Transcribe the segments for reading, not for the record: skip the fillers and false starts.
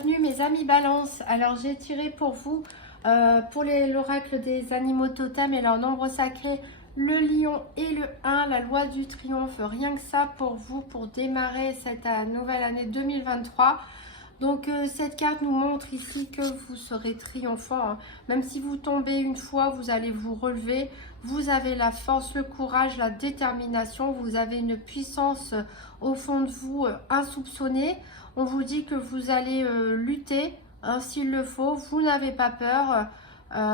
bienvenue mes amis Balance. Alors j'ai tiré pour vous, pour l'oracle des animaux totems et leur nombre sacré, le lion et le 1, la loi du triomphe. Rien que ça pour vous, pour démarrer cette nouvelle année 2023. Donc cette carte nous montre ici que vous serez triomphant, hein. Même si vous tombez une fois, vous allez vous relever. Vous avez la force, le courage, la détermination. Vous avez une puissance au fond de vous insoupçonnée. On vous dit que vous allez lutter, hein, s'il le faut. Vous n'avez pas peur.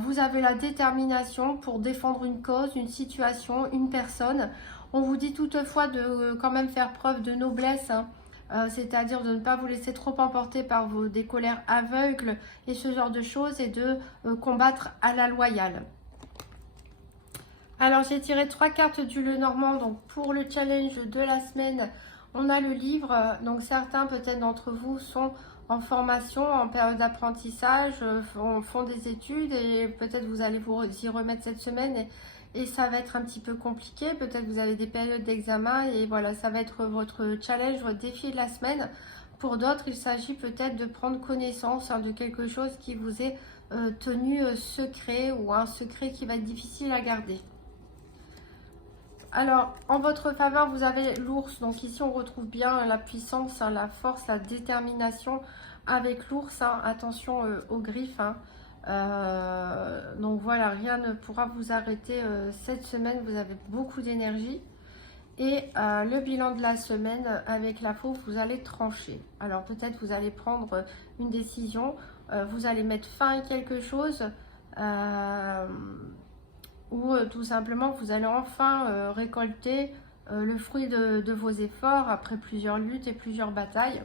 Vous avez la détermination pour défendre une cause, une situation, une personne. On vous dit toutefois de quand même faire preuve de noblesse, hein. C'est-à-dire de ne pas vous laisser trop emporter par des colères aveugles et ce genre de choses, et de combattre à la loyale. Alors j'ai tiré 3 cartes du Lenormand. Donc pour le challenge de la semaine, on a le livre. Donc certains peut-être d'entre vous sont en formation, en période d'apprentissage, font des études, et peut-être vous allez vous y remettre cette semaine, et ça va être un petit peu compliqué. Peut-être vous avez des périodes d'examen, et voilà, ça va être votre challenge, votre défi de la semaine. Pour d'autres, il s'agit peut-être de prendre connaissance, hein, de quelque chose qui vous est tenu secret, ou un secret qui va être difficile à garder. Alors, en votre faveur, vous avez l'ours. Donc ici, on retrouve bien la puissance, hein, la force, la détermination avec l'ours, hein. Attention aux griffes, hein. Donc voilà, rien ne pourra vous arrêter cette semaine. Vous avez beaucoup d'énergie. Et le bilan de la semaine, avec la fauve, vous allez trancher. Alors peut-être vous allez prendre une décision. Vous allez mettre fin à quelque chose. Ou tout simplement vous allez enfin récolter le fruit de vos efforts après plusieurs luttes et plusieurs batailles.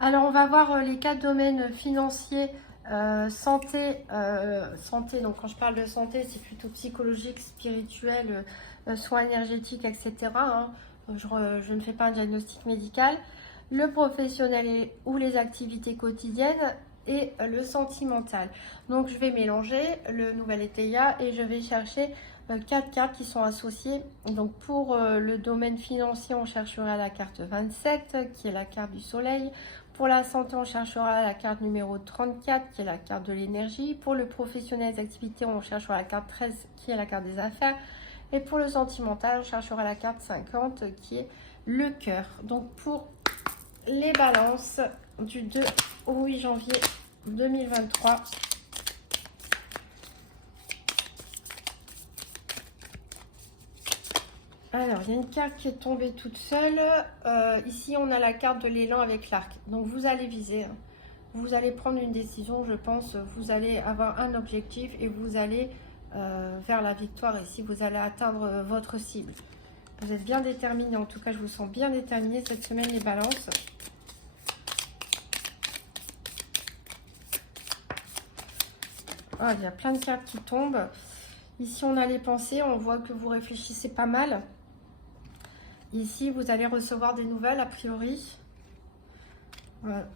Alors on va voir les 4 domaines financiers, santé, santé. Donc quand je parle de santé, c'est plutôt psychologique, spirituel, soins énergétiques, etc., hein. Je ne fais pas un diagnostic médical. Le professionnel ou les activités quotidiennes, et le sentimental. Donc je vais mélanger le nouvel étaya et je vais chercher 4 cartes qui sont associées. Donc pour le domaine financier, on cherchera la carte 27 qui est la carte du soleil. Pour la santé, on cherchera la carte numéro 34 qui est la carte de l'énergie. Pour le professionnel des activités, on cherchera la carte 13 qui est la carte des affaires. Et pour le sentimental, on cherchera la carte 50 qui est le cœur. Donc pour les balances du 2 au 8 janvier 2023. Alors, il y a une carte qui est tombée toute seule. Ici, on a la carte de l'élan avec l'arc. Donc, vous allez viser, hein. Vous allez prendre une décision, je pense. Vous allez avoir un objectif et vous allez vers la victoire. Ici, vous allez atteindre votre cible. Vous êtes bien déterminés. En tout cas, je vous sens bien déterminés cette semaine, les balances. Ah, il y a plein de cartes qui tombent. Ici, on a les pensées. On voit que vous réfléchissez pas mal. Ici, vous allez recevoir des nouvelles, a priori. Voilà.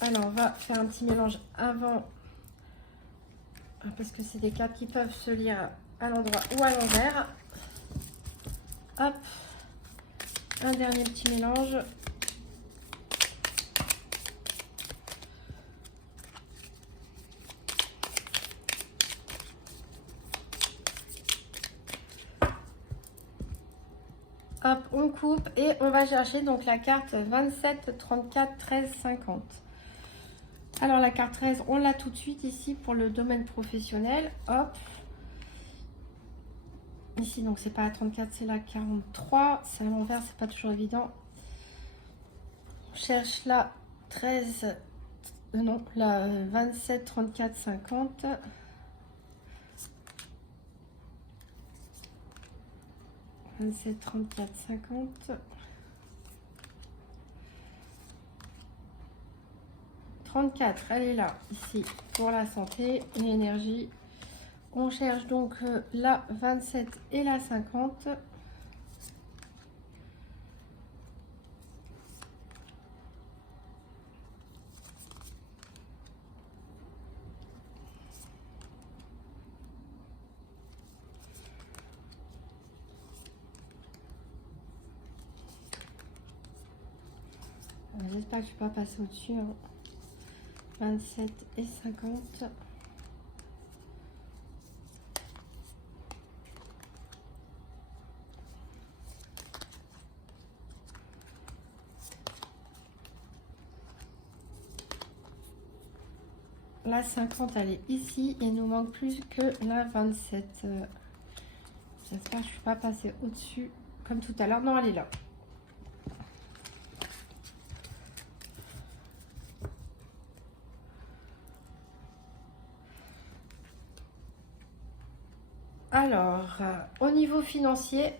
Alors, on va faire un petit mélange avant. Parce que c'est des cartes qui peuvent se lire à l'endroit ou à l'envers. Hop. Un dernier petit mélange. Hop, on coupe et on va chercher donc la carte 27, 34, 13, 50. Alors la carte 13, on l'a tout de suite ici pour le domaine professionnel. Hop. Ici, donc c'est pas la 34, c'est la 43. C'est à l'envers, c'est pas toujours évident. On cherche la 13, non, la 27, 34, 50. « 27, 34, 50. » 34, elle est là, ici, pour la santé et l'énergie. On cherche donc la 27 et la 50. J'espère que je ne vais pas passer au-dessus. 27 et 50. La 50, elle est ici. Il nous manque plus que la 27. J'espère que je ne suis pas passée au-dessus comme tout à l'heure. Non, elle est là. Alors, au niveau financier,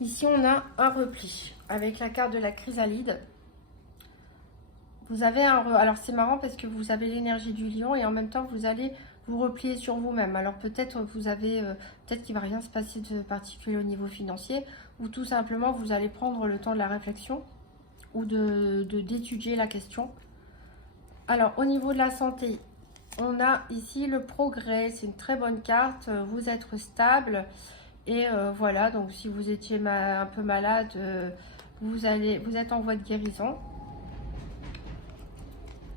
ici on a un repli avec la carte de la chrysalide. Vous avez alors c'est marrant parce que vous avez l'énergie du lion et en même temps vous allez vous replier sur vous-même. Alors peut-être vous avez peut-être qu'il va rien se passer de particulier au niveau financier ou tout simplement vous allez prendre le temps de la réflexion ou d'étudier la question. Alors au niveau de la santé, on a ici le progrès, c'est une très bonne carte, vous êtes stable et voilà, donc si vous étiez un peu malade, vous êtes en voie de guérison.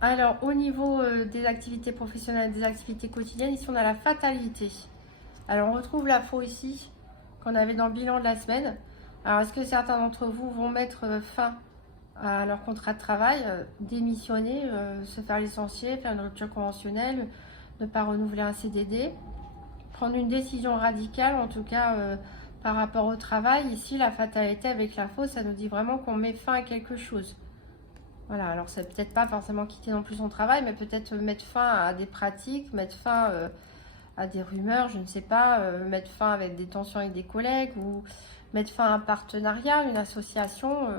Alors au niveau des activités professionnelles, des activités quotidiennes, ici on a la fatalité. Alors on retrouve la faux ici qu'on avait dans le bilan de la semaine. Alors est-ce que certains d'entre vous vont mettre fin à leur contrat de travail, démissionner, se faire licencier, faire une rupture conventionnelle, ne pas renouveler un CDD, prendre une décision radicale en tout cas par rapport au travail. Ici la fatalité avec la fausse, ça nous dit vraiment qu'on met fin à quelque chose. Voilà, alors c'est peut-être pas forcément quitter non plus son travail, mais peut-être mettre fin à des pratiques, mettre fin à des rumeurs, je ne sais pas, mettre fin avec des tensions avec des collègues ou mettre fin à un partenariat, une association.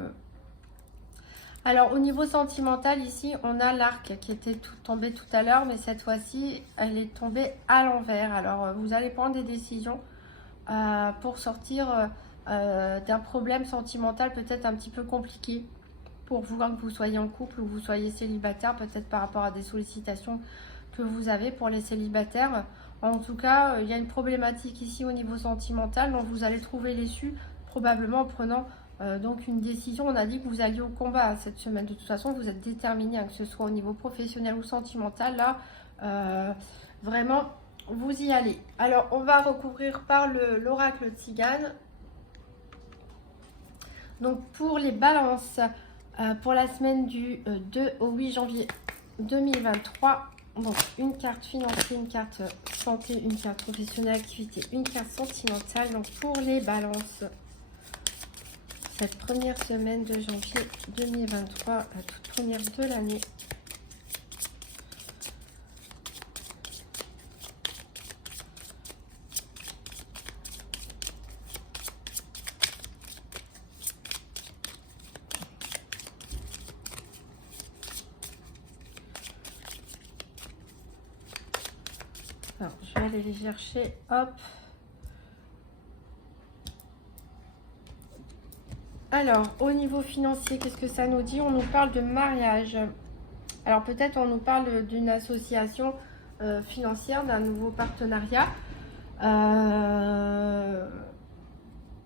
Alors au niveau sentimental, ici on a l'arc qui était tombé tout à l'heure, mais cette fois-ci elle est tombée à l'envers. Alors vous allez prendre des décisions pour sortir d'un problème sentimental peut-être un petit peu compliqué pour vous, que vous soyez en couple ou vous soyez célibataire, peut-être par rapport à des sollicitations que vous avez pour les célibataires. En tout cas, il y a une problématique ici au niveau sentimental, donc vous allez trouver l'issue probablement en prenant donc une décision. On a dit que vous alliez au combat cette semaine. De toute façon, vous êtes déterminé, hein, que ce soit au niveau professionnel ou sentimental. Là, vraiment, vous y allez. Alors, on va recouvrir par l'oracle Tzigane. Donc, pour les balances, pour la semaine du 2 au 8 janvier 2023, donc une carte financière, une carte santé, une carte professionnelle, activité, une carte sentimentale. Donc pour les balances, cette première semaine de janvier 2023, la toute première de l'année. Alors, je vais aller les chercher, hop. Alors, au niveau financier, qu'est-ce que ça nous dit? On nous parle de mariage. Alors, peut-être on nous parle d'une association financière, d'un nouveau partenariat.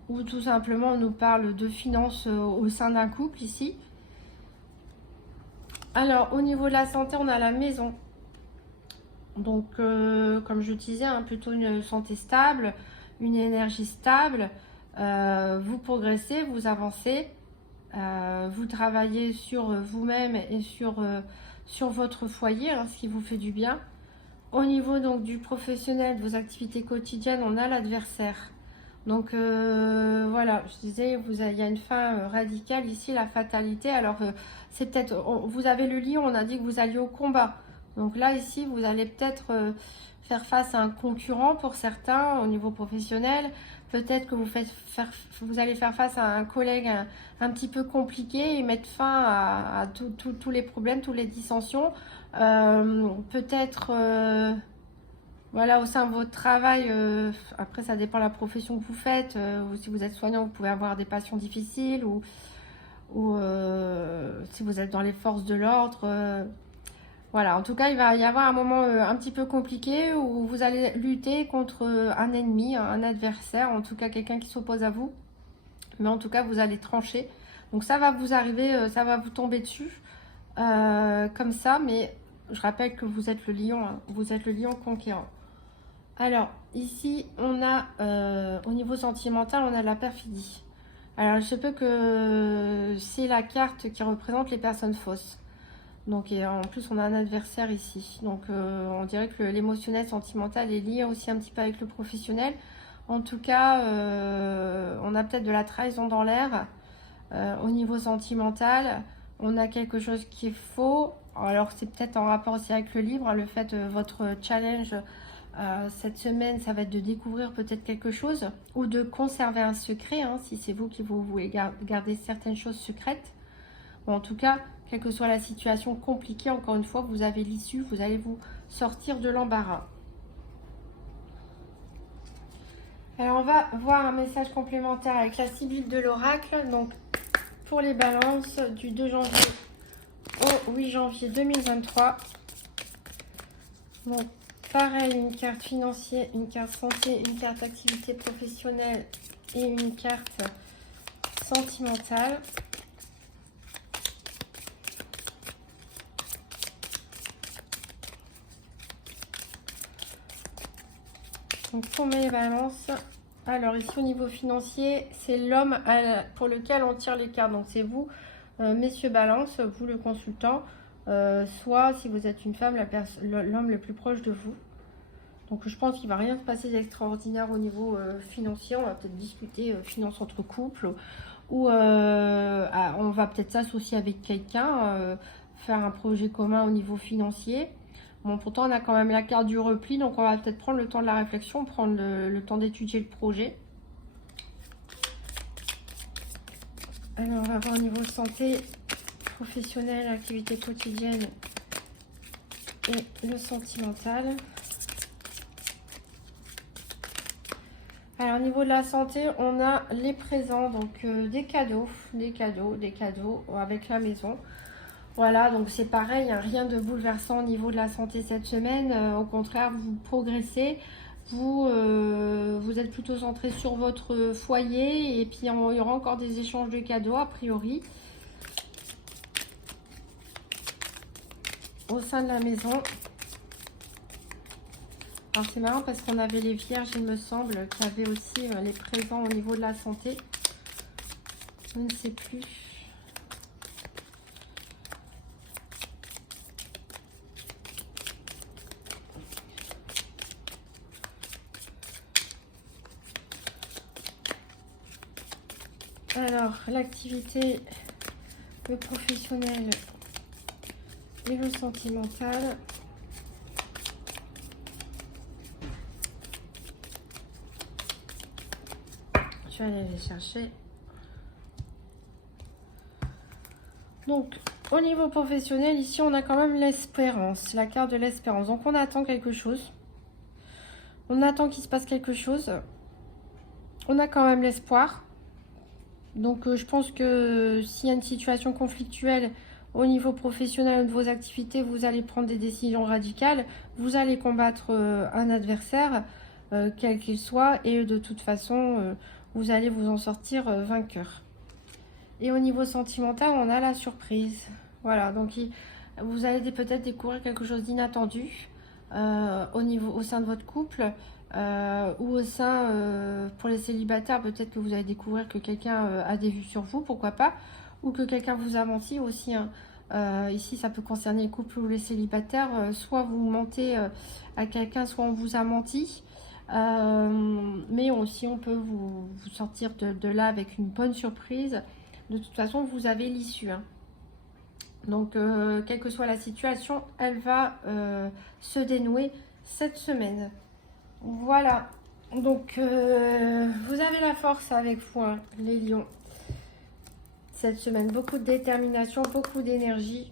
Ou tout simplement, on nous parle de finances au sein d'un couple ici. Alors, au niveau de la santé, on a la maison. Donc, comme je disais, hein, plutôt une santé stable, une énergie stable. Vous progressez, vous avancez, vous travaillez sur vous-même et sur votre foyer, hein, ce qui vous fait du bien. Au niveau donc du professionnel, de vos activités quotidiennes, on a l'adversaire. Donc voilà, je disais, il y a une fin radicale ici, la fatalité. Alors c'est peut-être, vous avez le lion, on a dit que vous alliez au combat. Donc là ici, vous allez peut-être faire face à un concurrent pour certains au niveau professionnel. Peut-être que vous allez faire face à un collègue un petit peu compliqué et mettre fin à tous les problèmes, toutes les dissensions. Peut-être, voilà, au sein de votre travail, après ça dépend de la profession que vous faites. Ou si vous êtes soignant, vous pouvez avoir des patients difficiles ou si vous êtes dans les forces de l'ordre. Voilà, en tout cas, il va y avoir un moment un petit peu compliqué où vous allez lutter contre un ennemi, un adversaire, en tout cas quelqu'un qui s'oppose à vous. Mais en tout cas, vous allez trancher Donc ça va vous arriver, ça va vous tomber dessus comme ça, mais je rappelle que vous êtes le lion, hein, vous êtes le lion conquérant. Alors ici on a au niveau sentimental, on a la perfidie. Alors je peux que c'est la carte qui représente les personnes fausses. Donc et en plus on a un adversaire ici. Donc on dirait que l'émotionnel sentimental est lié aussi un petit peu avec le professionnel. En tout cas, on a peut-être de la trahison dans l'air. Au niveau sentimental, on a quelque chose qui est faux. Alors c'est peut-être en rapport aussi avec le livre, le fait votre challenge cette semaine, ça va être de découvrir peut-être quelque chose ou de conserver un secret, hein, si c'est vous qui voulez garder certaines choses secrètes. Ou en tout cas, quelle que soit la situation compliquée, encore une fois, vous avez l'issue, vous allez vous sortir de l'embarras. Alors on va voir un message complémentaire avec la Sibylle de l'oracle. Donc pour les balances du 2 janvier au 8 janvier 2023. Donc pareil, une carte financière, une carte santé, une carte activité professionnelle et une carte sentimentale. Donc pour mes balances, alors ici au niveau financier, c'est l'homme pour lequel on tire les cartes. Donc c'est vous, messieurs balance, vous le consultant, soit si vous êtes une femme, l'homme le plus proche de vous. Donc je pense qu'il ne va rien se passer d'extraordinaire au niveau financier. On va peut-être discuter finances entre couples ou on va peut-être s'associer avec quelqu'un, faire un projet commun au niveau financier. Bon, pourtant on a quand même la carte du repli, donc on va peut-être prendre le temps de la réflexion, prendre le temps d'étudier le projet. Alors on va voir au niveau santé, professionnelle, activité quotidienne et le sentimental. Alors au niveau de la santé, on a les présents, donc des cadeaux avec la maison. Voilà, donc c'est pareil, hein, rien de bouleversant au niveau de la santé cette semaine. Au contraire, vous progressez, vous êtes plutôt centré sur votre foyer et puis il y aura encore des échanges de cadeaux a priori au sein de la maison. Alors c'est marrant parce qu'on avait les vierges, il me semble, qui avaient aussi les présents au niveau de la santé. Je ne sais plus. Alors, l'activité, le professionnel et le sentimental. Je vais aller les chercher. Donc, au niveau professionnel, ici, on a quand même l'espérance, la carte de l'espérance. Donc, on attend quelque chose. On attend qu'il se passe quelque chose. On a quand même l'espoir. Donc je pense que s'il y a une situation conflictuelle au niveau professionnel de vos activités, vous allez prendre des décisions radicales, vous allez combattre un adversaire, quel qu'il soit, et de toute façon, vous allez vous en sortir vainqueur. Et au niveau sentimental, on a la surprise. Voilà, donc vous allez peut-être découvrir quelque chose d'inattendu au sein de votre couple. Ou au sein, pour les célibataires, peut-être que vous allez découvrir que quelqu'un a des vues sur vous, pourquoi pas, ou que quelqu'un vous a menti aussi. Hein. Ici, ça peut concerner les couples ou les célibataires. Soit vous mentez à quelqu'un, soit on vous a menti. Mais aussi, on peut vous sortir de là avec une bonne surprise. De toute façon, vous avez l'issue. Hein. Donc, quelle que soit la situation, elle va se dénouer cette semaine. Voilà, donc vous avez la force avec vous, hein, les lions. Cette semaine, beaucoup de détermination, beaucoup d'énergie,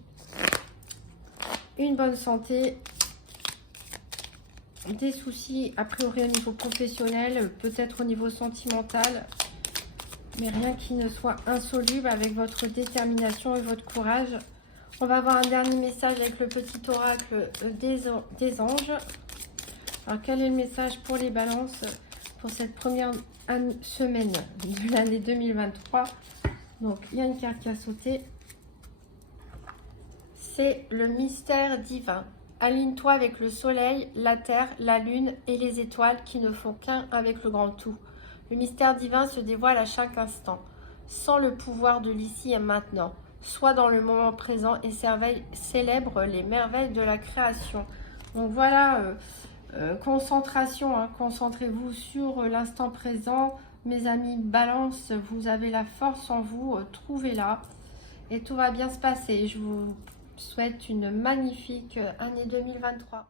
une bonne santé, des soucis a priori au niveau professionnel, peut-être au niveau sentimental, mais rien qui ne soit insoluble avec votre détermination et votre courage. On va avoir un dernier message avec le petit oracle des anges. Alors, quel est le message pour les balances pour cette première semaine de l'année 2023? Donc, il y a une carte qui a sauté. C'est le mystère divin. Aligne-toi avec le soleil, la terre, la lune et les étoiles qui ne font qu'un avec le grand tout. Le mystère divin se dévoile à chaque instant. Sans le pouvoir de l'ici et maintenant. Sois dans le moment présent et célèbre les merveilles de la création. Donc voilà, concentration, hein, concentrez-vous sur l'instant présent. Mes amis Balance, vous avez la force en vous, trouvez-la et tout va bien se passer. Je vous souhaite une magnifique année 2023.